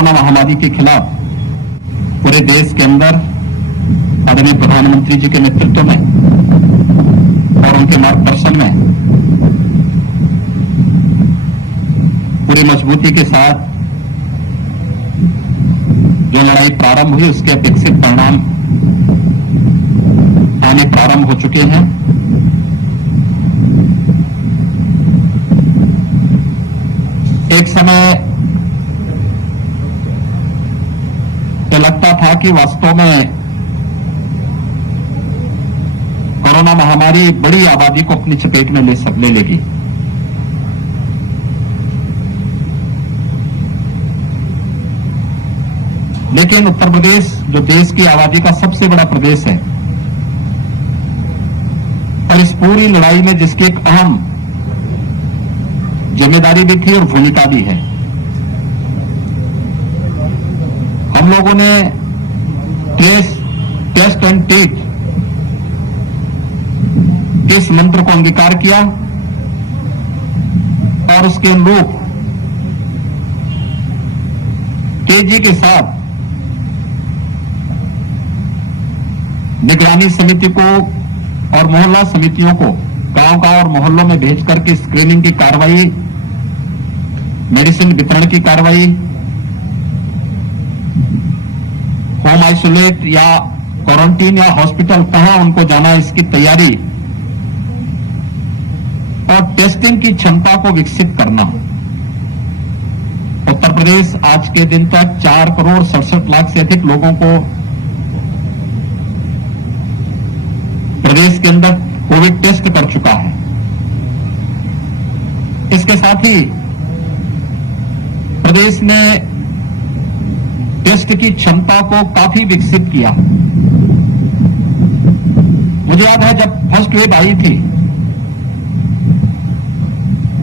Corona महामारी के खिलाफ पूरे देश के अंदर आदरणीय प्रधानमंत्री जी के नेतृत्व में और उनके मार्गदर्शन में पूरी मजबूती के साथ जो लड़ाई प्रारंभ हुई उसके अपेक्षित परिणाम आने प्रारंभ हो चुके हैं। एक समय ये लगता था कि वास्तव में कोरोना महामारी बड़ी आबादी को अपनी चपेट में ले लेगी। लेकिन उत्तर प्रदेश जो देश की आबादी का सबसे बड़ा प्रदेश है और इस पूरी लड़ाई में जिसकी एक अहम जिम्मेदारी भी थी और भूमिका भी है, हम लोगों ने टेस्ट एंड ट्रीट इस मंत्र को अंगीकार किया और उसके अनुरूप तेजी के साथ निगरानी समिति को और मोहल्ला समितियों को गांव-गांव और मोहल्लों में भेज करके स्क्रीनिंग की कार्रवाई, मेडिसिन वितरण की कार्रवाई, होम आइसोलेट या क्वारंटीन या हॉस्पिटल कहां उनको जाना इसकी तैयारी और टेस्टिंग की क्षमता को विकसित करना। उत्तर प्रदेश आज के दिन तक 4,67,00,000 से अधिक लोगों को प्रदेश के अंदर कोविड टेस्ट कर चुका है। इसके साथ ही प्रदेश ने टेस्ट की क्षमता को काफी विकसित किया। मुझे याद है जब फर्स्ट वेव आई थी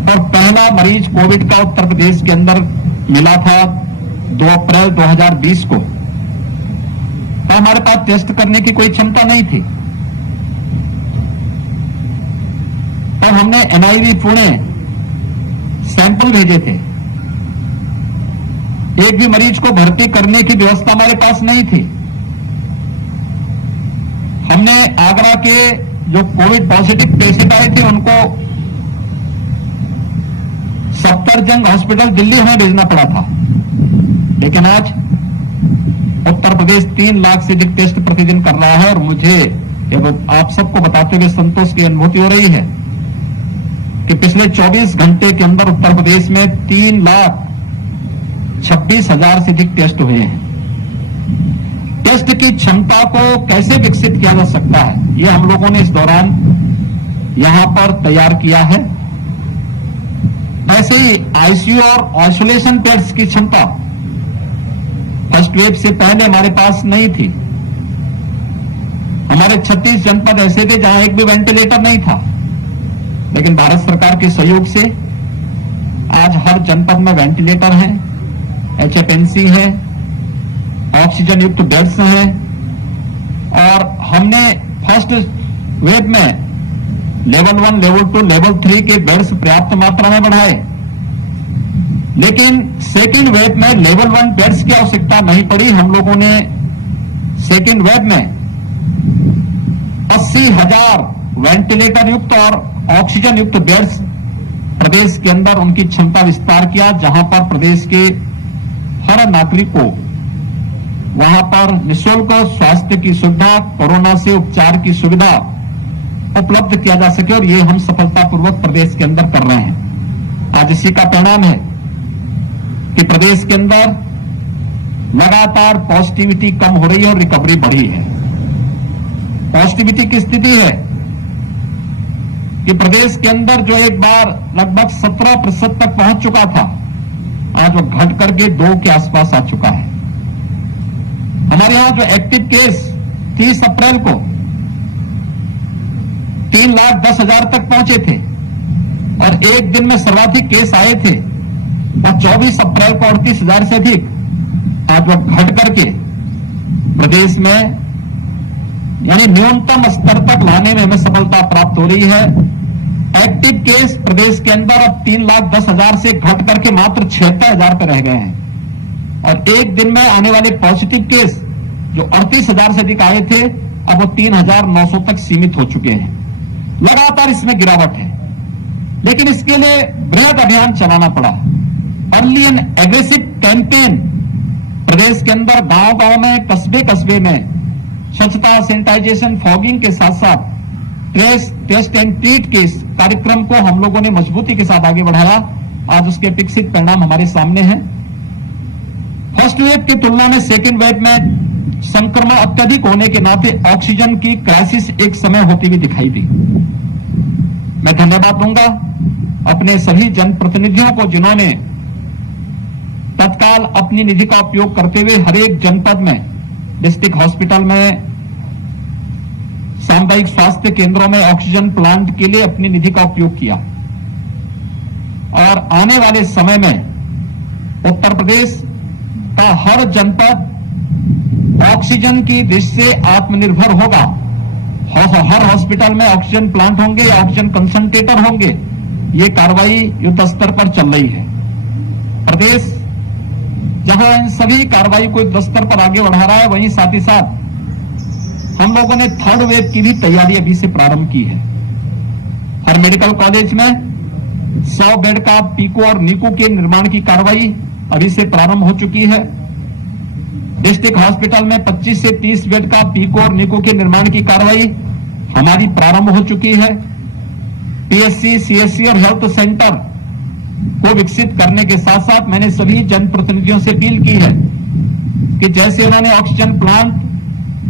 और पहला मरीज कोविड का उत्तर प्रदेश के अंदर मिला था 2 अप्रैल 2020 को, तो हमारे पास टेस्ट करने की कोई क्षमता नहीं थी। और हमने एनआईवी पुणे सैंपल भेजे थे। एक भी मरीज को भर्ती करने की व्यवस्था हमारे पास नहीं थी। हमने आगरा के जो कोविड पॉजिटिव पेशेंट आए थे उनको सफदरजंग हॉस्पिटल दिल्ली हमें भेजना पड़ा था। लेकिन आज उत्तर प्रदेश 3 लाख से अधिक टेस्ट प्रतिदिन कर रहा है और मुझे आप सबको बताते हुए संतोष की अनुभूति हो रही है कि पिछले 24 घंटे के अंदर उत्तर प्रदेश में 3,26,000 से अधिक टेस्ट हुए हैं। टेस्ट की क्षमता को कैसे विकसित किया जा सकता है, ये हम लोगों ने इस दौरान यहां पर तैयार किया है। ऐसे ही आईसीयू और आइसोलेशन बेड्स की क्षमता फर्स्ट वेव से पहले हमारे पास नहीं थी। हमारे 36 जनपद ऐसे थे जहां एक भी वेंटिलेटर नहीं था, लेकिन भारत सरकार के सहयोग से आज हर जनपद में वेंटिलेटर हैं, एचएफएनसी है, ऑक्सीजन युक्त बेड्स हैं और हमने फर्स्ट वेव में लेवल 1, लेवल 2, लेवल 3 के बेड्स पर्याप्त मात्रा में बढ़ाए। लेकिन सेकेंड वेव में लेवल 1 बेड्स की आवश्यकता नहीं पड़ी। हम लोगों ने सेकेंड वेव में 80,000 वेंटिलेटर युक्त और ऑक्सीजन युक्त बेड्स प्रदेश के अंदर उनकी क्षमता विस्तार किया, जहां पर प्रदेश के हर नागरिक को वहां पर निःशुल्क स्वास्थ्य की सुविधा, कोरोना से उपचार की सुविधा उपलब्ध किया जा सके और ये हम सफलतापूर्वक प्रदेश के अंदर कर रहे हैं। आज इसी का परिणाम है कि प्रदेश के अंदर लगातार पॉजिटिविटी कम हो रही है और रिकवरी बढ़ी है। पॉजिटिविटी की स्थिति है कि प्रदेश के अंदर जो एक बार लगभग 17% तक पहुंच चुका था, आज वो घट करके 2 के आसपास आ चुका है। हमारे यहां जो एक्टिव केस 30 अप्रैल को 3,10,000 तक पहुंचे थे और एक दिन में सर्वाधिक केस आए थे और 24 अप्रैल को 38,000 से अधिक, आज वो घट करके प्रदेश में यानी न्यूनतम स्तर तक लाने में हमें सफलता प्राप्त हो रही है। एक्टिव केस प्रदेश के अंदर अब 3,10,000 से घट करके मात्र 76,000 पे रह गए हैं और एक दिन में आने वाले पॉजिटिव केस जो 38,000 से अधिक आए थे, अब वो 3,900 तक सीमित हो चुके हैं। लगातार इसमें गिरावट है, लेकिन इसके लिए बृहद अभियान चलाना पड़ा। अर्ली एंड एग्रेसिव कैंपेन प्रदेश के अंदर गांव-गांव में, कस्बे-कस्बे में स्वच्छता, सैनिटाइजेशन, फॉगिंग के साथ साथ टेस्ट एंड ट्रीट के इस कार्यक्रम को हम लोगों ने मजबूती के साथ आगे बढ़ाया। आज उसके विकसित परिणाम हमारे सामने हैं। फर्स्ट वेव की तुलना में सेकेंड वेव में संक्रमण अत्यधिक होने के नाते ऑक्सीजन की क्राइसिस एक समय होती हुई दिखाई दी। मैं धन्यवाद दूंगा अपने सभी जनप्रतिनिधियों को जिन्होंने तत्काल अपनी निधि का उपयोग करते हुए हर एक जनपद में, डिस्ट्रिक्ट हॉस्पिटल में, सामुदायिक स्वास्थ्य केंद्रों में ऑक्सीजन प्लांट के लिए अपनी निधि का उपयोग किया। और आने वाले समय में उत्तर प्रदेश का हर जनपद ऑक्सीजन की दृष्टि से आत्मनिर्भर होगा। हर हॉस्पिटल में ऑक्सीजन प्लांट होंगे या ऑक्सीजन कंसंट्रेटर होंगे। ये कार्रवाई युद्ध स्तर पर चल रही है। प्रदेश जहां इन सभी कार्रवाई को युद्ध स्तर पर आगे बढ़ा रहा है, वहीं साथ ही साथ हम लोगों ने थर्ड वेव की भी तैयारी अभी से प्रारंभ की है। हर मेडिकल कॉलेज में 100 बेड का पीको और नीको के निर्माण की कार्रवाई अभी से प्रारंभ हो चुकी है। डिस्ट्रिक्ट हॉस्पिटल में 25 से 30 बेड का पीको और नीको के निर्माण की कार्रवाई हमारी प्रारंभ हो चुकी है। पीएससी, सीएससी और हेल्थ सेंटर को विकसित करने के साथ साथ मैंने सभी जनप्रतिनिधियों से अपील की है कि जैसे उन्होंने ऑक्सीजन प्लांट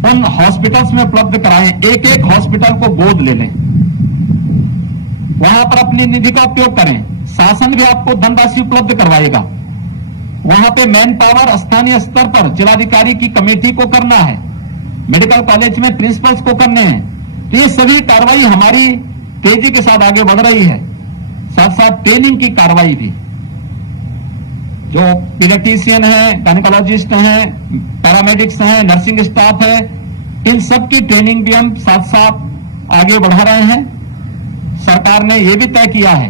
उन हॉस्पिटल्स में उपलब्ध कराएं, एक एक हॉस्पिटल को गोद ले लें, वहां पर अपनी निधि का उपयोग करें। शासन भी आपको धनराशि उपलब्ध करवाएगा। वहां पे मैन पावर स्थानीय स्तर पर जिलाधिकारी की कमेटी को करना है, मेडिकल कॉलेज में प्रिंसिपल्स को करने हैं। तो ये सभी कार्रवाई हमारी तेजी के साथ आगे बढ़ रही है। साथ साथ ट्रेनिंग की कार्रवाई भी, जो पीडियाट्रिशियन है, गायनेकोलॉजिस्ट हैं, पैरामेडिक्स हैं, नर्सिंग स्टाफ है, इन सब की ट्रेनिंग भी हम साथ साथ आगे बढ़ा रहे हैं। सरकार ने यह भी तय किया है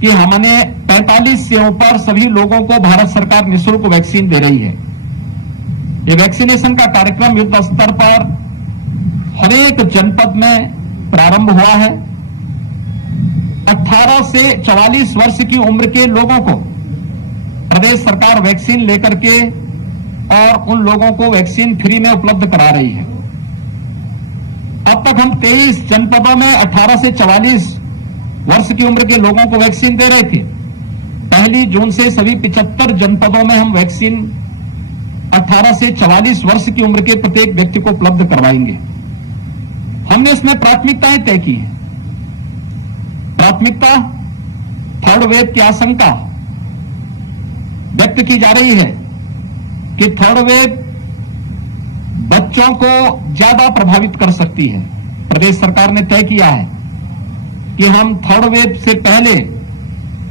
कि हमने 45 से ऊपर सभी लोगों को भारत सरकार निःशुल्क वैक्सीन दे रही है। ये वैक्सीनेशन का कार्यक्रम युद्ध स्तर पर हर एक जनपद में प्रारंभ हुआ है। 18 से 44 वर्ष की उम्र के लोगों को प्रदेश सरकार वैक्सीन लेकर के और उन लोगों को वैक्सीन फ्री में उपलब्ध करा रही है। अब तक हम 23 जनपदों में 18 से 44 वर्ष की उम्र के लोगों को वैक्सीन दे रहे थे। 1 जून से सभी 75 जनपदों में हम वैक्सीन 18 से 44 वर्ष की उम्र के प्रत्येक व्यक्ति को उपलब्ध करवाएंगे। हमने इसमें प्राथमिकताएं तय की हैं। प्राथमिकता थर्ड वेव की आशंका व्यक्त की जा रही है कि थर्ड वेव बच्चों को ज्यादा प्रभावित कर सकती है। प्रदेश सरकार ने तय किया है कि हम थर्ड वेव से पहले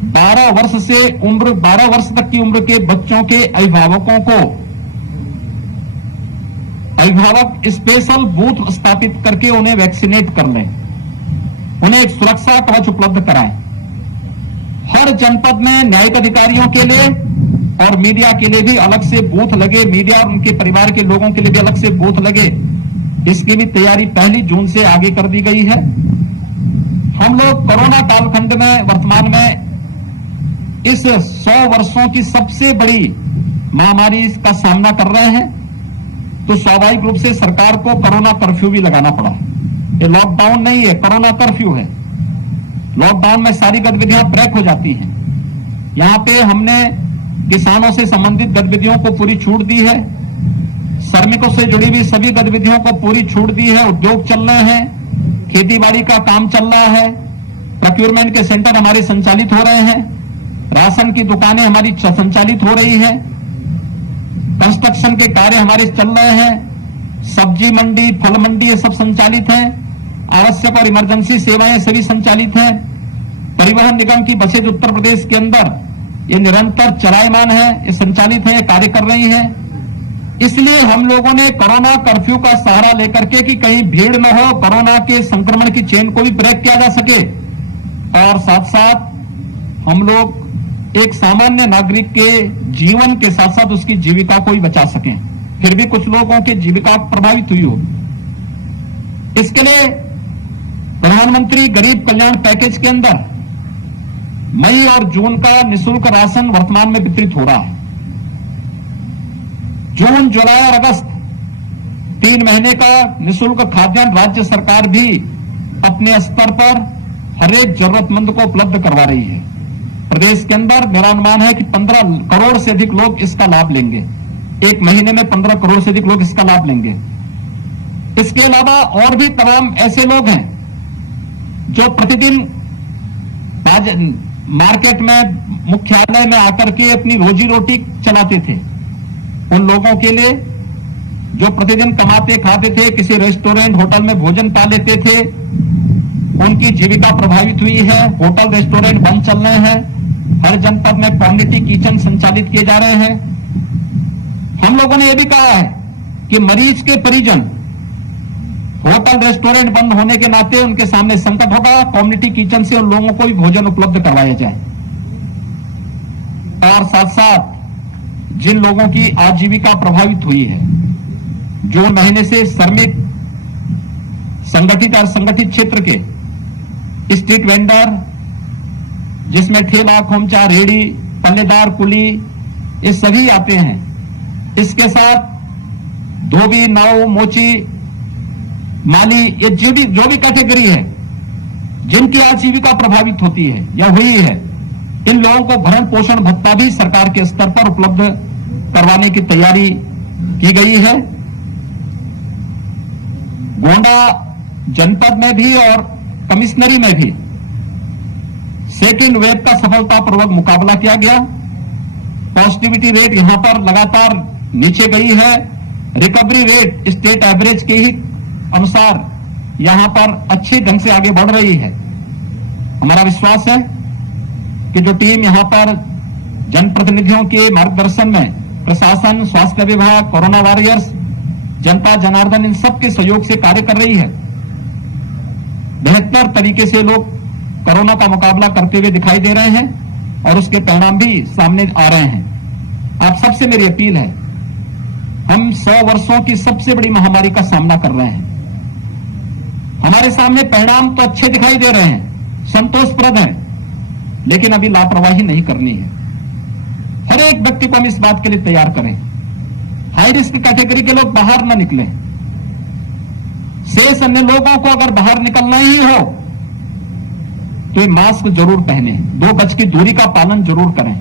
12 वर्ष तक की उम्र के बच्चों के अभिभावकों को अभिभावक स्पेशल बूथ स्थापित करके उन्हें वैक्सीनेट कर लें, उन्हें एक सुरक्षा कवच उपलब्ध कराएं। हर जनपद में न्यायिक अधिकारियों के लिए और मीडिया के लिए भी अलग से बूथ लगे, मीडिया और उनके परिवार के लोगों के लिए भी अलग से बूथ लगे। इसकी भी तैयारी 1 जून से आगे कर दी गई है। हम लोग कोरोना कालखंड में वर्तमान में इस 100 वर्षों की सबसे बड़ी महामारी का सामना कर रहे हैं, तो स्वाभाविक रूप से सरकार को कोरोना कर्फ्यू भी लगाना पड़ा। ये लॉकडाउन नहीं है, कोरोना कर्फ्यू है। लॉकडाउन में सारी गतिविधियां ब्रेक हो जाती हैं। यहां पे हमने किसानों से संबंधित गतिविधियों को पूरी छूट दी है, श्रमिकों से जुड़ी हुई सभी गतिविधियों को पूरी छूट दी है। उद्योग चल रहे हैं, खेती बाड़ी का काम चल रहा है, प्रोक्योरमेंट के सेंटर हमारे संचालित हो रहे हैं, राशन की दुकानें हमारी संचालित हो रही है, कंस्ट्रक्शन के कार्य हमारे चल रहे हैं, सब्जी मंडी, फल मंडी ये सब संचालित है, आवश्यक और इमरजेंसी सेवाएं सभी संचालित हैं। परिवहन निगम की बसेज उत्तर प्रदेश के अंदर ये निरंतर चलायमान है, ये संचालित है, ये कार्य कर रही है। इसलिए हम लोगों ने कोरोना कर्फ्यू का सहारा लेकर के कि कहीं भीड़ न हो, कोरोना के संक्रमण की चेन को भी ब्रेक किया जा सके, और साथ साथ हम लोग एक सामान्य नागरिक के जीवन के साथ साथ उसकी जीविका को ही बचा सकें। फिर भी कुछ लोगों की जीविका प्रभावित हुई हो, इसके लिए प्रधानमंत्री गरीब कल्याण पैकेज के अंदर मई और जून का निःशुल्क राशन वर्तमान में वितरित हो रहा है। जून, जुलाई और अगस्त 3 महीने का निःशुल्क खाद्यान्न राज्य सरकार भी अपने स्तर पर हर एक जरूरतमंद को उपलब्ध करवा रही है। प्रदेश के अंदर मेरा अनुमान है कि 15 करोड़ से अधिक लोग इसका लाभ लेंगे। एक महीने में 15 करोड़ से अधिक लोग इसका लाभ लेंगे। इसके अलावा और भी तमाम ऐसे लोग हैं जो प्रतिदिन मार्केट में, मुख्यालय में आकर के अपनी रोजी रोटी चलाते थे। उन लोगों के लिए जो प्रतिदिन कमाते खाते थे, किसी रेस्टोरेंट होटल में भोजन पा लेते थे, उनकी जीविका प्रभावित हुई है। होटल रेस्टोरेंट बंद चल रहे हैं। हर जनपद में कम्युनिटी किचन संचालित किए जा रहे हैं। हम लोगों ने यह भी कहा है कि मरीज के परिजन, होटल रेस्टोरेंट बंद होने के नाते उनके सामने संकट होगा, कम्युनिटी किचन से उन लोगों को भी भोजन उपलब्ध करवाया जाए। और साथ साथ जिन लोगों की आजीविका प्रभावित हुई है, जून महीने से श्रमिक, संगठित और संगठित क्षेत्र के स्ट्रीट वेंडर, जिसमें ठेला, खोमचा, रेहड़ी, पल्लेदार, कुली, ये सभी आते हैं। इसके साथ धोबी, नाव, मोची, माली, ये जो भी कैटेगरी है जिनकी आजीविका प्रभावित होती है या हुई है, इन लोगों को भरण पोषण भत्ता भी सरकार के स्तर पर उपलब्ध करवाने की तैयारी की गई है। गोंडा जनपद में भी और कमिश्नरी में भी सेकेंड वेव का सफलतापूर्वक मुकाबला किया गया। पॉजिटिविटी रेट यहां पर लगातार नीचे गई है। रिकवरी रेट स्टेट एवरेज के ही अनुसार यहां पर अच्छे ढंग से आगे बढ़ रही है। हमारा विश्वास है कि जो टीम यहां पर जनप्रतिनिधियों के मार्गदर्शन में, प्रशासन, स्वास्थ्य विभाग, कोरोना वॉरियर्स, जनता जनार्दन, इन सबके सहयोग से कार्य कर रही है, बेहतर तरीके से लोग कोरोना का मुकाबला करते हुए दिखाई दे रहे हैं और उसके परिणाम भी सामने आ रहे हैं। आप सबसे मेरी अपील है, हम 100 वर्षों की सबसे बड़ी महामारी का सामना कर रहे हैं। हमारे सामने परिणाम तो अच्छे दिखाई दे रहे हैं, संतोषप्रद हैं, लेकिन अभी लापरवाही नहीं करनी है। हर एक व्यक्ति को हम इस बात के लिए तैयार करें, हाई रिस्क कैटेगरी के लोग बाहर न निकलें। शेष अन्य लोगों को अगर बाहर निकलना ही हो तो ये मास्क जरूर पहने, 2 गज की दूरी का पालन जरूर करें,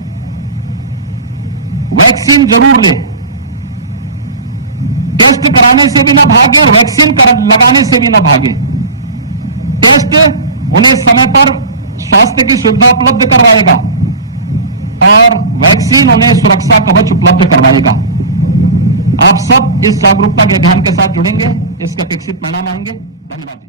वैक्सीन जरूर लें। टेस्ट कराने से भी ना भागे और वैक्सीन लगाने से भी ना भागे। टेस्ट उन्हें समय पर स्वास्थ्य की सुविधा उपलब्ध करवाएगा और वैक्सीन उन्हें सुरक्षा कवच उपलब्ध करवाएगा। आप सब इस जागरूकता के अभियान के साथ जुड़ेंगे, इसके अपेक्षित परिणाम आएंगे। धन्यवाद।